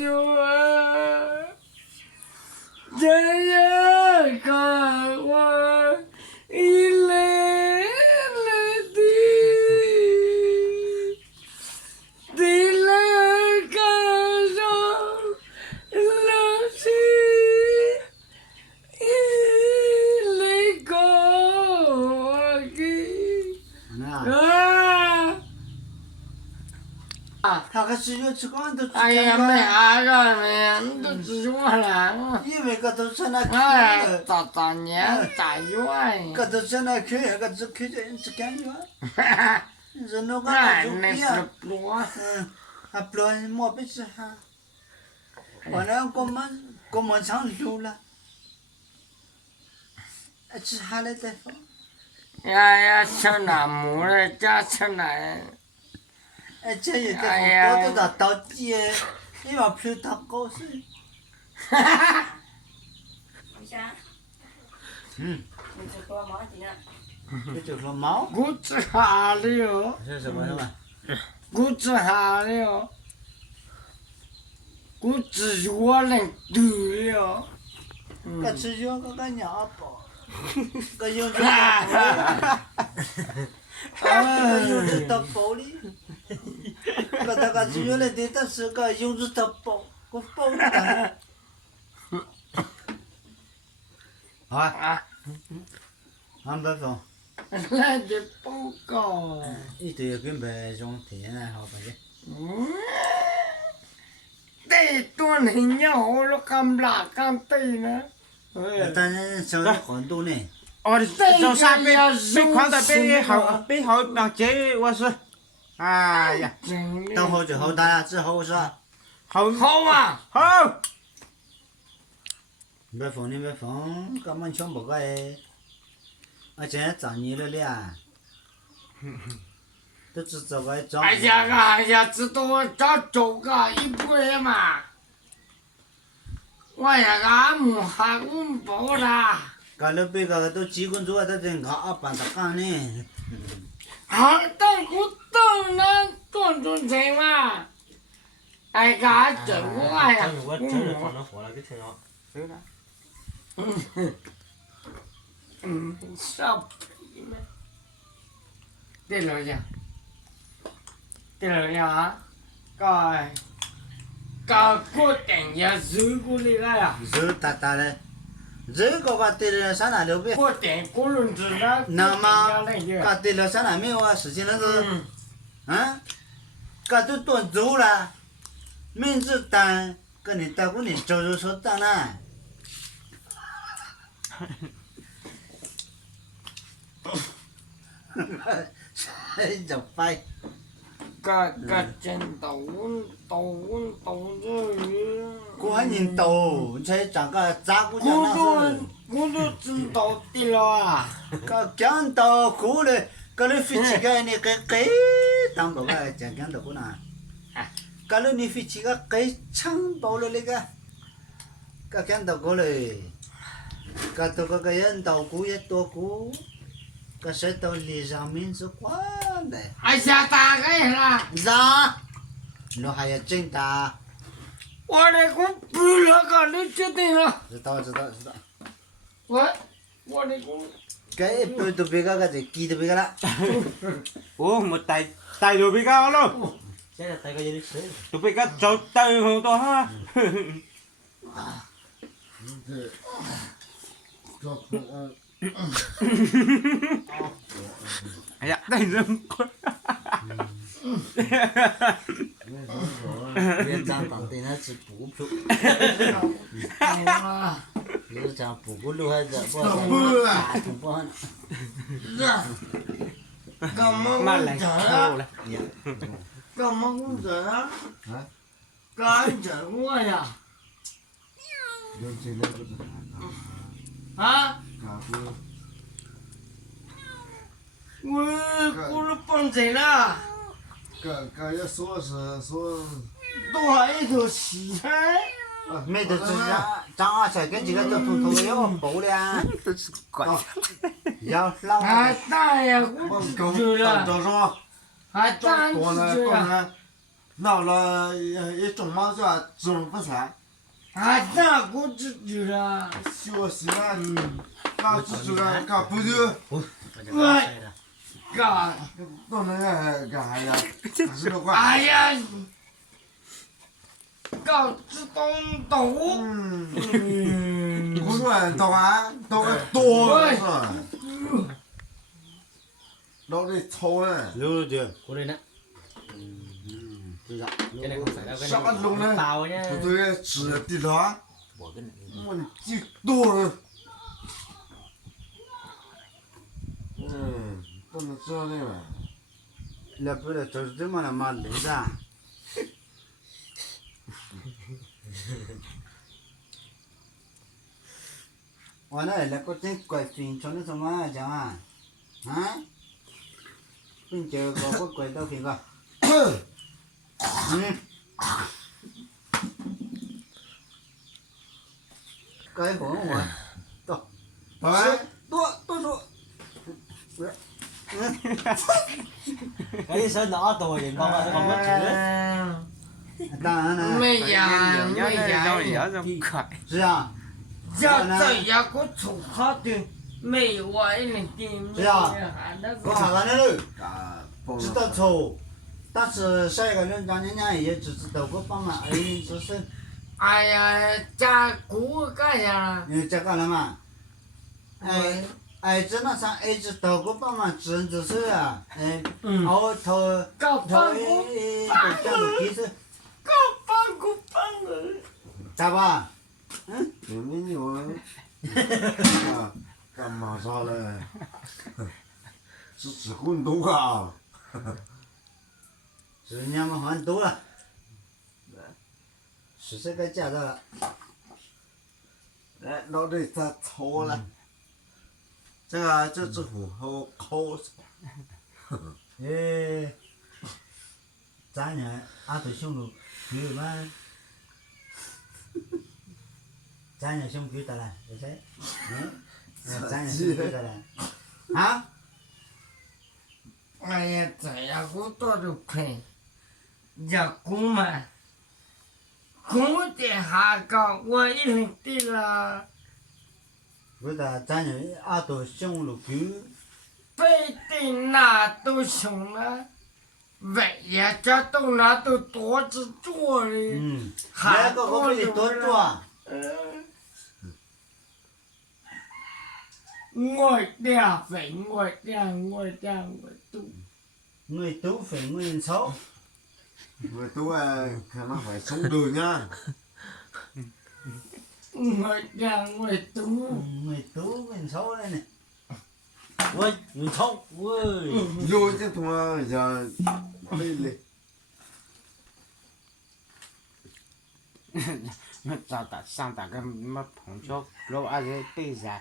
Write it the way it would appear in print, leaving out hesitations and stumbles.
有啊，这样看我一泪泪的，滴泪感上流水，一泪高给啊。他个只有吃光都吃哎呀，没啥个没，你都吃完了。因为个都吃那哎，去，咋年咋远个都吃那去，个只去的只感觉，呀？人那个哎，就那变，是多。啊不然莫被吃哈，完了我们上路了，吃下来再放。呀，吃那木的，家吃那。这也在好多的到底，你把票他高兴。为啥？嗯，你吃多毛巾啊？这就是猫。我吃下了哟，这是什么什么？我吃下了哟，我吃我能丢了。个吃药个娘包，个用着个用着到包里，个那个吃药来的，但是个用着到包，个包里的。好啊，俺不放，来的报告。一堆跟白种田啊，好不的。对，多年以后了，干哪干对呢？但是小的很多呢。哦，早上被看到背后让这我是，哎呀，等好就好大之后是吧？好好嘛，好，别放你别放，根本抢不过哎。而且找你了俩，都只找个找。哎呀，知道我找周个一倍嘛？我呀个木哈公包啦，搞了别个都几个做的人搞办的干呢。好等我等那种钱嘛。哎个这我呀，我真是放那火了，给听着。对了，少皮嘛。对了呀，对了呀，个过定也水过来了呀。肉大大的，肉个对了上哪了呗？过定过轮子了，那么，个个对了上哪没有啊？事情那是，个都端走了，名字单，跟你大姑娘走走说当然。就快，个真动这关人多，才长个咋个讲我都知道的了啊。个讲到过来，个你飞机个你给当不个讲到过呢？个你飞机个给承包了那个讲到过来，个都个人到过也多过，个谁到里上面是关的？哎呀，大概了，啥？你还要真大？我的个不了个，你决定了。知道。我的个。cái tôi biết cái gì kỳ tôi biết cái đó ủa một tay đồ bị cao luôn, Thế là tay có gì đấy. đồ bị cao cho tay hồ to ha. Dạ, tay râm quá. biết rằng tận tiền nó chỉ bù chút biết rằng bù cái lúa hay giờ bao thùng bao Mà lại khô này. Cầm mà cũng dễ á. Cái dễ quá ya. Hả? Ui, cô lúc bằng gì đó? 个也说是说，都还一头洗菜。没得吃张阿才跟几个都偷要包的啊，要老还大呀，我刚去了，早上还大多呢去了。多呢，闹了一种毛叫中不散，啊，那我知道了。学习啊，那这个干不就干，到那个干啥呀？这个管。哎呀，搞自动抖。我说到完到个多是吧？老得吵呢。溜的，过来呢，对呀，现在我塞到啥弄呢？包呢，不对，吃地上，我跟我几多了。不能这样的嘛。那不是就是这么的嘛，累的。我那个真怪fin cho nó xong á chẳng à hả fin chờ có quậy đâu fin cơ cái hổ mà to to to cái sơn nó to vậy con mà còn mất chữ ta nè 没呀，要没呀要。要这么快，是啊要这样个出好的，没我一点没我看看那喽啊，知道错但是下一个人家人家也只知道个帮忙而已只是哎呀，加骨干呀！你这个了嘛哎这那上哎知道个帮忙只就是啊哎后头搞头帮骨，都讲的其实搞帮骨帮人。咋吧你我啊，干嘛啥嘞？是指混动啊？是人家们好像多了10个驾照了哎，老得咋吵了？这个这只虎好烤咱呢阿头兄弟有吗咱呢兄弟的了有谁咱呢兄弟的了啊哎呀，这样我多少亏，要姑嘛，姑的下个我一定的了，不的咱呢阿头兄弟背的那都凶了，为呀这都那都多子做的，那个我比你多做我俩肥，我都。người tú phải người xấu người tú khả năng phải sống đời nha. người tú người xấu đây này ui người xấu ui Vô chứ thua giờ đi đi. nó chào ta sang ta cái mà phòng cho lâu ai đấy bây giờ